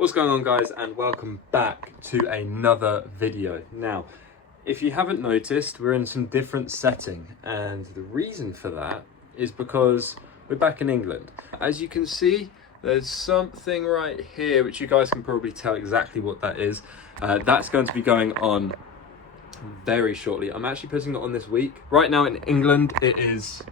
What's going on, guys, and welcome back to another video. Now, if you haven't noticed, we're in some different setting, and the reason for that is because we're back in England. As you can see, there's something right here which you guys can probably tell exactly what that is. That's going to be going on very shortly. I'm actually putting it on this week. Right now in England it's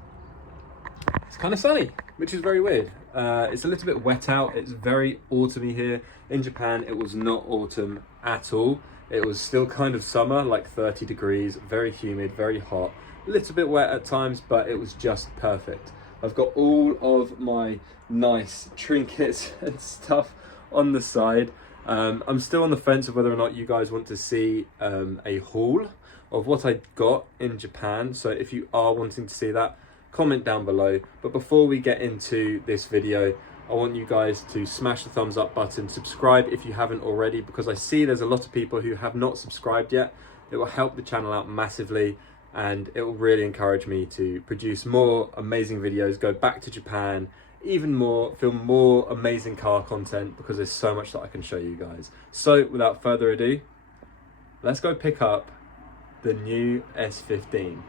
kind of sunny, which is very weird. It's a little bit wet out. It's very autumny here. In Japan, it was not autumn at all. It was still kind of summer, like 30 degrees, very humid, very hot, a little bit wet at times, but it was just perfect. I've got all of my nice trinkets and stuff on the side. I'm still on the fence of whether or not you guys want to see a haul of what I got in Japan. So if you are wanting to see that, comment down below. But before we get into this video, I want you guys to smash the thumbs up button, subscribe if you haven't already, because I see there's a lot of people who have not subscribed yet. It will help the channel out massively, and it will really encourage me to produce more amazing videos, go back to Japan even more, film more amazing car content, because there's so much that I can show you guys. So without further ado, let's go pick up the new S15.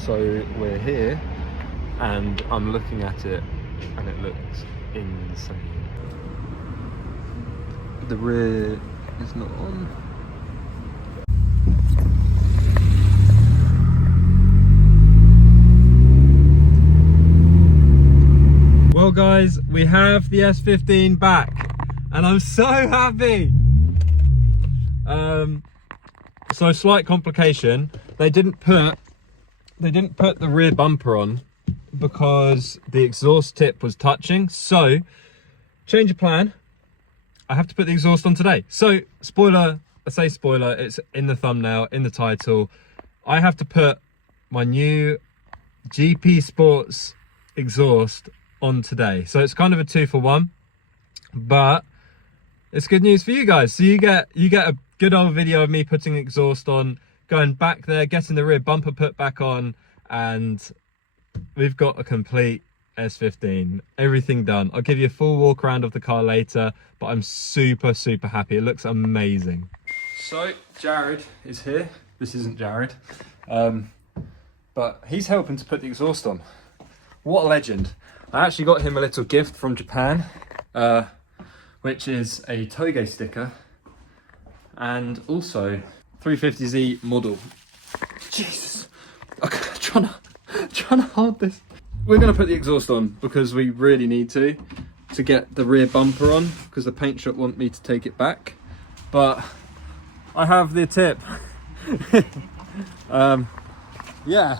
So we're here and I'm looking at it and it looks insane. The rear is not on. Well guys, we have the S15 back and I'm so happy. So slight complication, they didn't put the rear bumper on because the exhaust tip was touching. So change of plan, I have to put the exhaust on today. So spoiler, I say spoiler, it's in the thumbnail, in the title. I have to put my new GP Sports exhaust on today. So it's kind of a 2-for-1, but it's good news for you guys. So you get a good old video of me putting exhaust on, going back there, getting the rear bumper put back on, and we've got a complete S15, everything done. I'll give you a full walk around of the car later, but I'm super happy. It looks amazing. So Jared is here. This isn't Jared, but he's helping to put the exhaust on. What a legend. I actually got him a little gift from Japan, which is a Toge sticker and also 350Z model. Jesus, okay, trying to hold this. We're gonna put the exhaust on because we really need to get the rear bumper on, because the paint shop want me to take it back. But I have the tip. Yeah,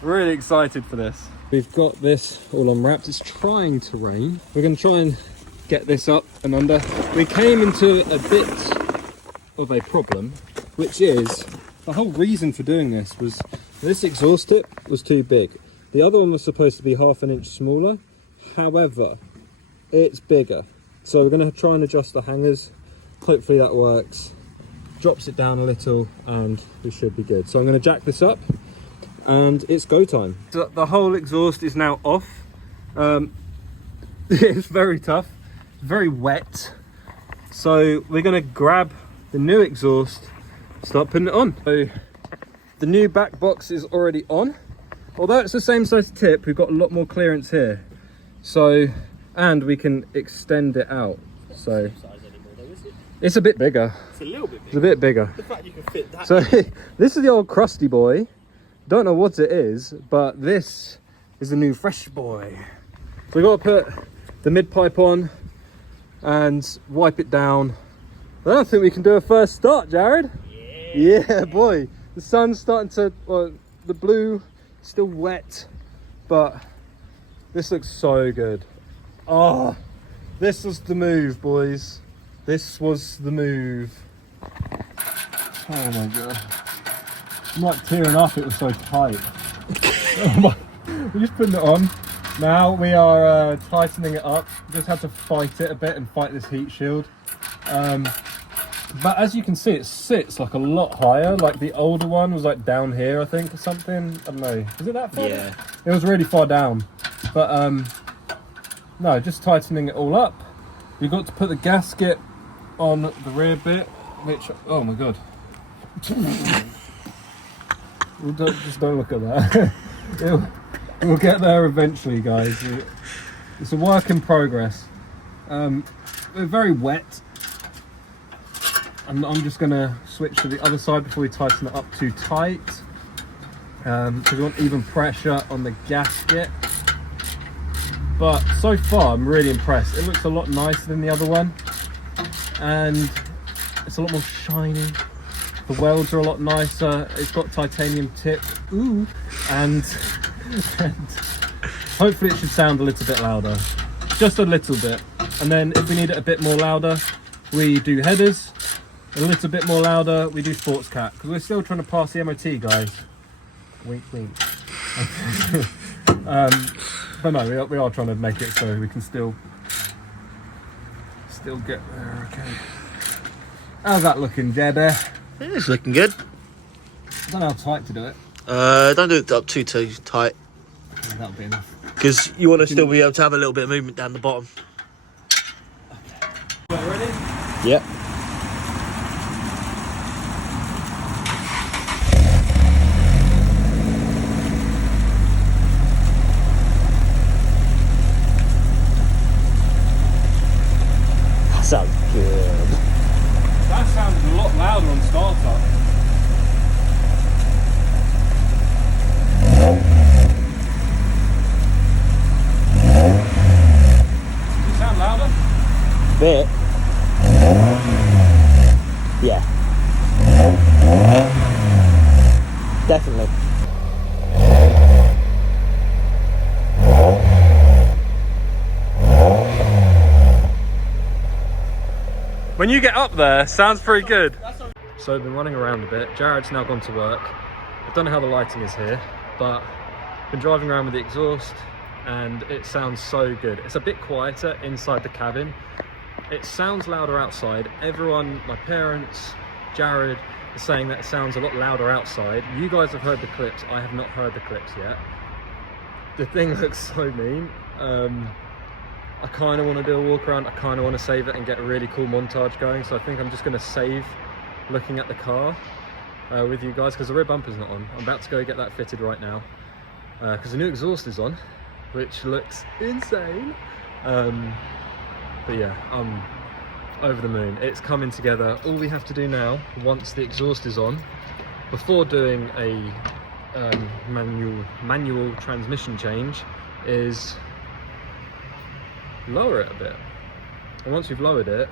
really excited for this. We've got this all unwrapped. It's trying to rain. We're gonna try and get this up and under. We came into a bit of a problem, which is the whole reason for doing this was this exhaust tip was too big. The other one was supposed to be ½ an inch smaller, however it's bigger, so we're going to try and adjust the hangers. Hopefully that works, drops it down a little, and we should be good. So I'm going to jack this up and it's go time. So the whole exhaust is now off. It's very tough, very wet, so we're going to grab the new exhaust, start putting it on. So the new back box is already on. Although it's the same size tip, we've got a lot more clearance here. So, and we can extend it out. So it's a bit bigger. It's a little bit bigger. It's a bit bigger. The fact you can fit that. So this is the old crusty boy. Don't know what it is, but this is the new fresh boy. So we've got to put the mid pipe on and wipe it down. I don't think we can do a first start, Jared. Yeah, boy. The sun's starting to, well, the blue is still wet, but this looks so good. Oh, this was the move, boys. This was the move. Oh my God. I'm like tearing up, it was so tight. We're just putting it on. Now we are tightening it up. Just had to fight it a bit and fight this heat shield. But as you can see, it sits like a lot higher. Like the older one was like down here, I think, or something. I don't know. Is it that far? Yeah. It was really far down. But no, just tightening it all up. You've got to put the gasket on the rear bit, which, oh my god. Just don't look at that. We'll get there eventually, guys. It's a work in progress. We're very wet. I'm just going to switch to the other side before we tighten it up too tight. Because we want even pressure on the gasket. But so far, I'm really impressed. It looks a lot nicer than the other one. And it's a lot more shiny. The welds are a lot nicer. It's got titanium tip. Ooh. And hopefully it should sound a little bit louder. Just a little bit. And then if we need it a bit more louder, we do headers. A little bit more louder, we do sports cat. Because we're still trying to pass the MOT, guys. Wink, wink. But no, we are trying to make it so we can still get there, okay. How's that looking, Debbie? It's looking good. I don't know how tight to do it. Don't do it up too tight. That'll be enough. Because you want to still be able to have a little bit of movement down the bottom. Okay. Ready? Yep. Sounds good. That sounds a lot louder on startup. Does it sound louder? Bit. Yeah. Definitely. When you get up there, sounds pretty good. So I've been running around a bit. Jared's now gone to work. I don't know how the lighting is here, but I've been driving around with the exhaust and it sounds so good. It's a bit quieter inside the cabin. It sounds louder outside. Everyone, my parents, Jared, is saying that it sounds a lot louder outside. You guys have heard the clips. I have not heard the clips yet. The thing looks so mean. I kind of want to do a walk around. I kind of want to save it and get a really cool montage going. So I think I'm just going to save looking at the car with you guys because the rear bumper's not on. I'm about to go get that fitted right now because the new exhaust is on, which looks insane. But yeah, I'm over the moon. It's coming together. All we have to do now, once the exhaust is on, before doing a manual transmission change, is lower it a bit. And once we've lowered it,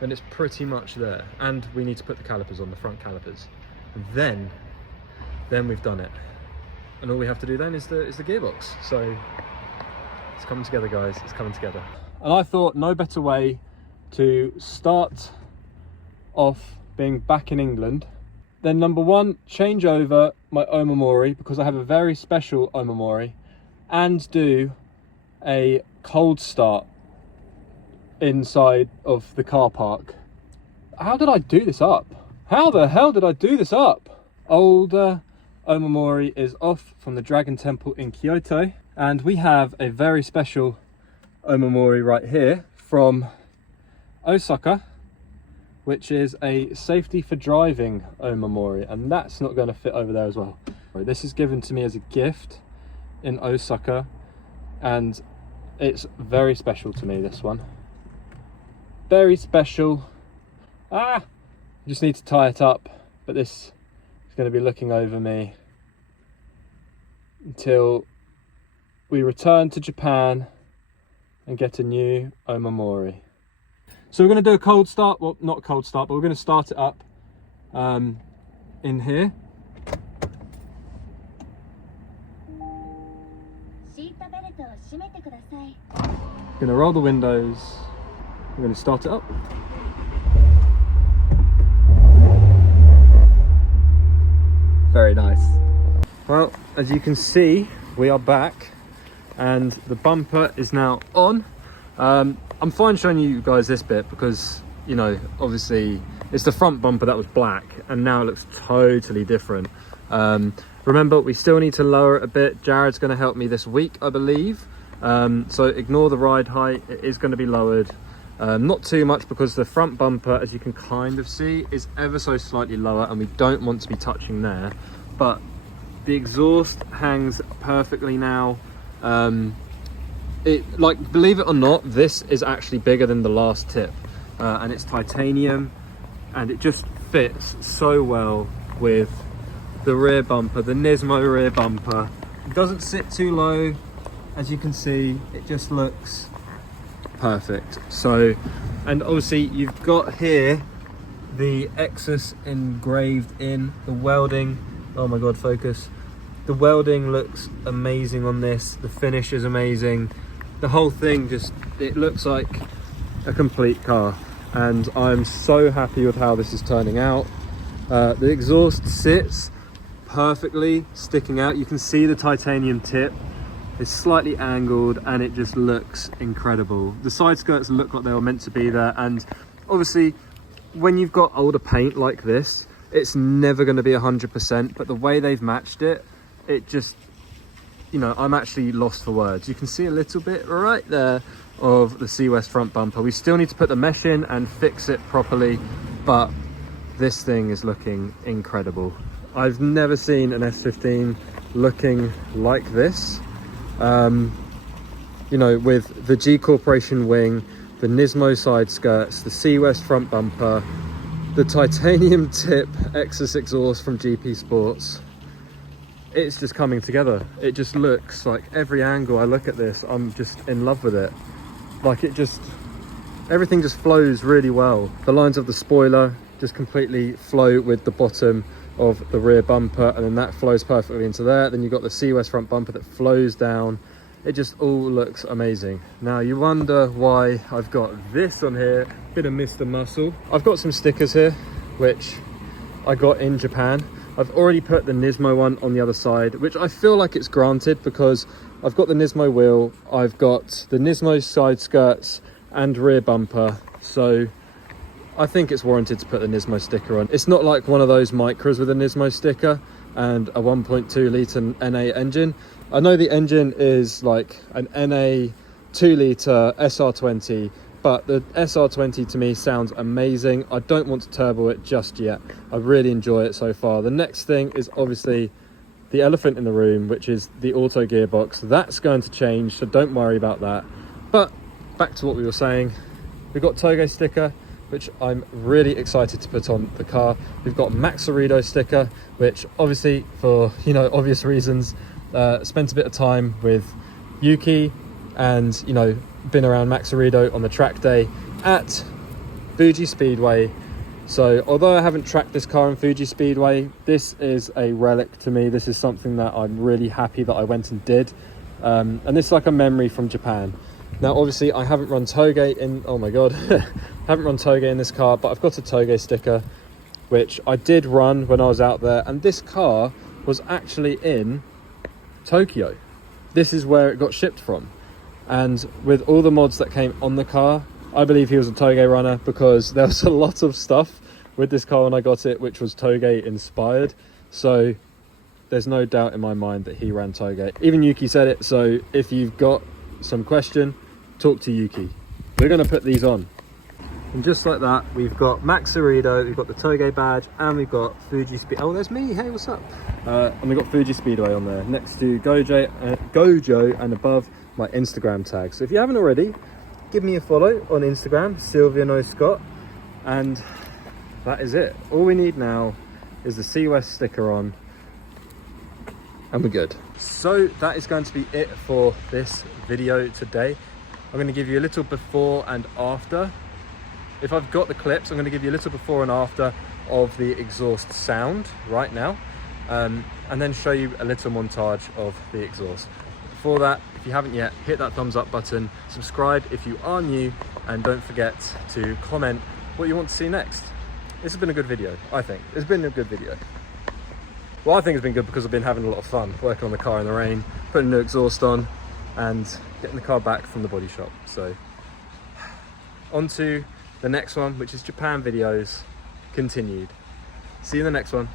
then it's pretty much there. And we need to put the calipers on, the front calipers. And then we've done it. And all we have to do then is the gearbox. So it's coming together, guys. It's coming together. And I thought no better way to start off being back in England than number one, change over my Omamori, because I have a very special Omamori, and do a cold start inside of the car park. How did I do this up? How the hell did I do this up? Older Omamori is off from the Dragon Temple in Kyoto, and we have a very special Omamori right here from Osaka, which is a safety for driving Omamori, and that's not going to fit over there as well. This is given to me as a gift in Osaka, and it's very special to me, this one. Very special. Just need to tie it up, but this is going to be looking over me until we return to Japan and get a new Omamori. So we're going to do a cold start, well, not a cold start, but we're going to start it up in here. Going to roll the windows. We're going to start it up. Very nice. Well, as you can see, we are back and the bumper is now on. I'm fine showing you guys this bit because you know, obviously it's the front bumper that was black and now it looks totally different. Remember, we still need to lower it a bit. Jared's going to help me this week, I believe. So ignore the ride height, it is going to be lowered. Not too much, because the front bumper, as you can kind of see, is ever so slightly lower and we don't want to be touching there. But the exhaust hangs perfectly now. Like, believe it or not, this is actually bigger than the last tip, and it's titanium, and it just fits so well with the rear bumper, the Nismo rear bumper. It doesn't sit too low, as you can see. It just looks perfect. So, and obviously you've got here the Exus engraved in, the welding. Oh my god, focus. The welding looks amazing on this. The finish is amazing. The whole thing just, it looks like a complete car, and I'm so happy with how this is turning out. The exhaust sits perfectly, sticking out. You can see the titanium tip is slightly angled and it just looks incredible. The side skirts look like they were meant to be there, and obviously when you've got older paint like this, it's never going to be 100%, but the way they've matched it, it just, you know, I'm actually lost for words. You can see a little bit right there of the C West front bumper. We still need to put the mesh in and fix it properly, but this thing is looking incredible. I've never seen an S15 looking like this. You know, with the G Corporation wing, the Nismo side skirts, the C West front bumper, the titanium tip Exus exhaust from GP Sports. It's just coming together. It just looks like, every angle I look at this, I'm just in love with it. Like, it just, everything just flows really well. The lines of the spoiler just completely flow with the bottom of the rear bumper, and then that flows perfectly into there. Then you've got the C West front bumper that flows down. It just all looks amazing. Now you wonder why I've got this on here, bit of Mr. Muscle. I've got some stickers here, which I got in Japan. I've already put the Nismo one on the other side, which I feel like it's granted, because I've got the Nismo wheel, I've got the Nismo side skirts and rear bumper, so I think it's warranted to put the Nismo sticker on. It's not like one of those Micras with a Nismo sticker and a 1.2 litre NA engine. I know the engine is like an NA 2 litre SR20, but the SR20 to me sounds amazing. I don't want to turbo it just yet. I really enjoy it so far. The next thing is obviously the elephant in the room, which is the auto gearbox. That's going to change, so don't worry about that. But back to what we were saying, we've got Toge sticker, which I'm really excited to put on the car. We've got Maxerido sticker, which obviously, for, you know, obvious reasons, spent a bit of time with Yuki, and, you know, been around Maxerido on the track day at Fuji Speedway. So although I haven't tracked this car on Fuji Speedway, this is a relic to me. This is something that I'm really happy that I went and did, and this is like a memory from Japan. Now obviously I haven't run Toge in, oh my god, haven't run Toge in this car, but I've got a Toge sticker, which I did run when I was out there, and this car was actually in Tokyo. This is where it got shipped from, and with all the mods that came on the car, I believe he was a Toge runner, because there was a lot of stuff with this car when I got it which was Toge inspired, so there's no doubt in my mind that he ran Toge. Even Yuki said it, so if you've got some question, talk to Yuki. We're going to put these on, and just like that, we've got Maxerido, we've got the Toge badge, and we've got Fuji Speed. Oh, there's me. Hey, what's up? And we've got Fuji Speedway on there next to Gojo, and above my Instagram tag. So if you haven't already, give me a follow on Instagram, Silvia No Scott, and that is it. All we need now is the C West sticker on, and we're good. So that is going to be it for this video today. I'm going to give you a little before and after. If I've got the clips, I'm going to give you a little before and after of the exhaust sound right now, and then show you a little montage of the exhaust. Before that, if you haven't yet, hit that thumbs up button, subscribe if you are new, and don't forget to comment what you want to see next. This has been a good video, I think. It's been a good video. Well, I think it's been good because I've been having a lot of fun working on the car in the rain, putting new exhaust on, and getting the car back from the body shop. So, on to the next one, which is Japan videos, continued. See you in the next one.